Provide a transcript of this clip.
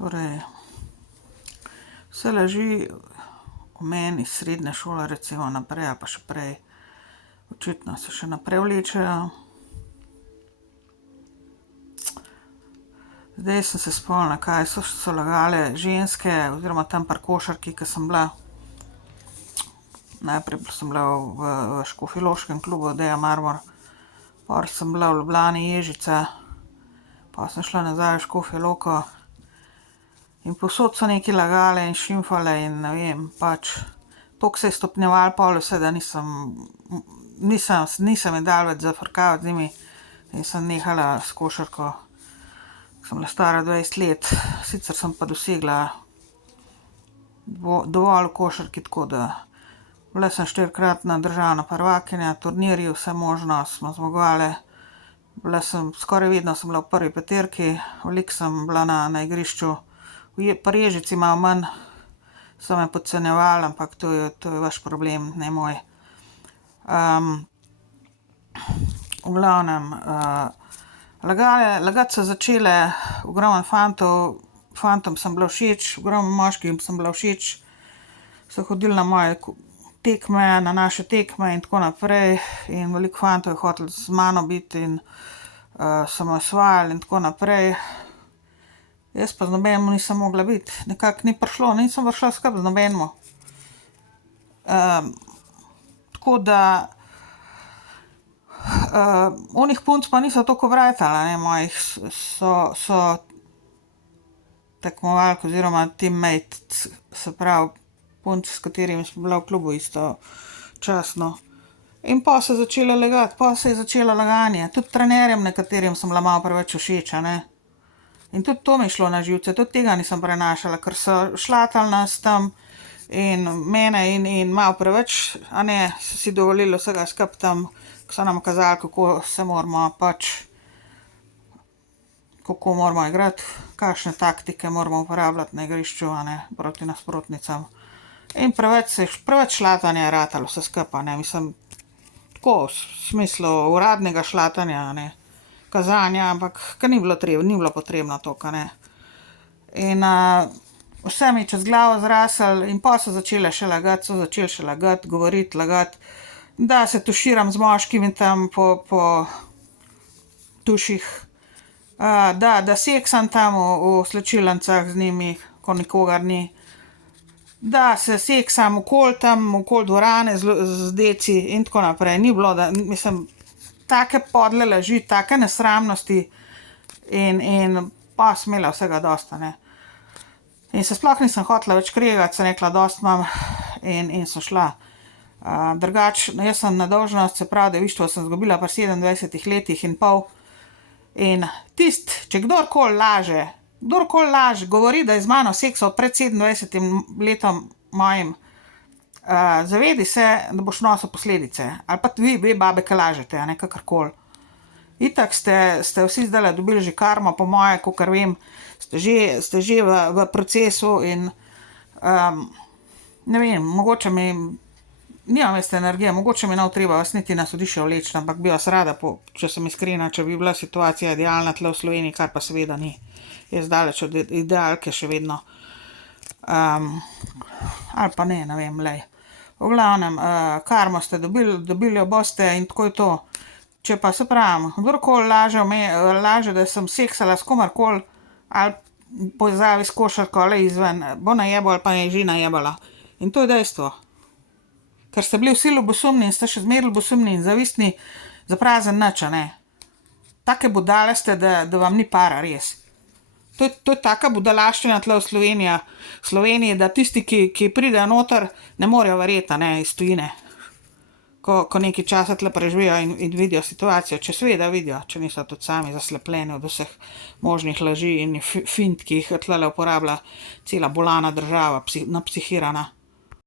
Torej, vse leži v meni iz srednje šole recimo naprej ali pa še prej. Očitno se še naprej vlečejo. Zdaj sem se spomnila, kaj so lagale ženske oziroma tam pri košarki, ko sem bila. Najprej sem bila v škofjeloškem klubu Odeja Marmor, pol sem bila v Ljubljani Ježica, pa sem šla nazaj v Škofjo Loko in povsod so nekaj lagale in šimfale in ne vem, pač toliko se je stopnjevalo pol vse, da nisem je dal več zafrkavati z njimi in sem nehala s košarko. Sem bila stara 20 let, sicer sem pa dosegla dovolj v košarki, tako da bila sem 4-kratna državna prvakinja, turnirji, vse možno smo zmagovale. Skoraj vedno sem bila v prvi peterki, veliko sem bila na igrišču. Pri Ježici malo manj, so me podcenjevali, ampak to je vaš problem, ne moj. V glavnem, lagati so začele ogromno fantom sem bila všeč, ogromno moškim sem bila všeč, so hodili na moje tekme, na naše tekme in tako naprej in veliko fantov je hotelo z mano biti in so me osvajali in tako naprej. Jaz pa z nobenim nisem mogla biti, nekako ni prišlo, nisem prišla skupaj z nobenim. Tako da onih punc pa niso toliko vrajtala, ne, mojih so tekmovalk oziroma teammates, se pravi punc, s katerimi sem bila v klubu istočasno. In pa so začele lagati, pa se je začelo laganje, tudi trenerjem nekaterim sem bila malo preveč všeč, a ne. In tudi to mi je šlo na živce, tudi tega nisem prenašala, ker so šlatali nas tam in mene in malo preveč, a ne, so si dovolili vsega skupaj tam, ko so nam kazali, kako moramo igrati, kakšne taktike moramo uporabljati na igrišču, a ne, proti nasprotnicam. In preveč šlatanja je ratalo vse skupaj, ne, mislim, tako v smislu uradnega šlatanja, a ne, kazanja, ampak ker ni bilo potrebno toliko, a ne. In vse mi je čez glavo zraslo in pol so začeli še lagati, govoriti, lagati, da se tuširam z moškimi tam po tuših, da seksam tam v slačilnicah z njimi, ko nikogar ni, da se seksam okoli dvorane z deci in tako naprej. Ni bilo, mislim, take podle laži, take nesramnosti in pa sem imela vsega dosti, ne. In se sploh nisem hotela več kregati, sem rekla, dosti imam in sem šla. Drugače, jaz sem na dolžnost, se pravi, devištvo sem izgubila pri 27 letih in pol. In če kdorkoli laže, govori, da je z mano seksal pred 27 letom mojim, zavedi se, da boš nosil posledice. Ali pa vi babe, ki lažete, a ne, kakorkoli. Itak ste vsi zdajle dobili že karmo, po moje, kakor vem, ste že v procesu in ne vem, mogoče nimam veste energije, mogoče mi ne treba vas niti na sodišče vleči, ampak bi vas rada, če sem iskrena, če bi bila situacija idealna tle v Sloveniji, kar pa seveda ni. Jaz daleč od idealke še vedno. Ali pa ne vem, lej. V glavnem, karmo ste dobili jo boste in tako je to. Če pa se pravim, kdorkoli laže, da sem seksala s komarkoli, ali povezavi s košarko, ali izven, bo najebal ali pa je že najebala. In to je dejstvo. Ker ste bili vsi ljubosumni in ste še zmeraj ljubosumni in zavistni za prazen nič, a ne. Take budale ste, da vam ni para, res. To je taka budalaščina tle v Sloveniji, da tisti, ki pridejo noter, ne morejo verjeti, a ne, iz tujine. Ko nekaj časa tle preživijo in vidijo situacijo, če seveda vidijo, če niso tudi sami zaslepljeni od vseh možnih laži in fint, ki jih tle uporablja cela bolana država, napsihirana.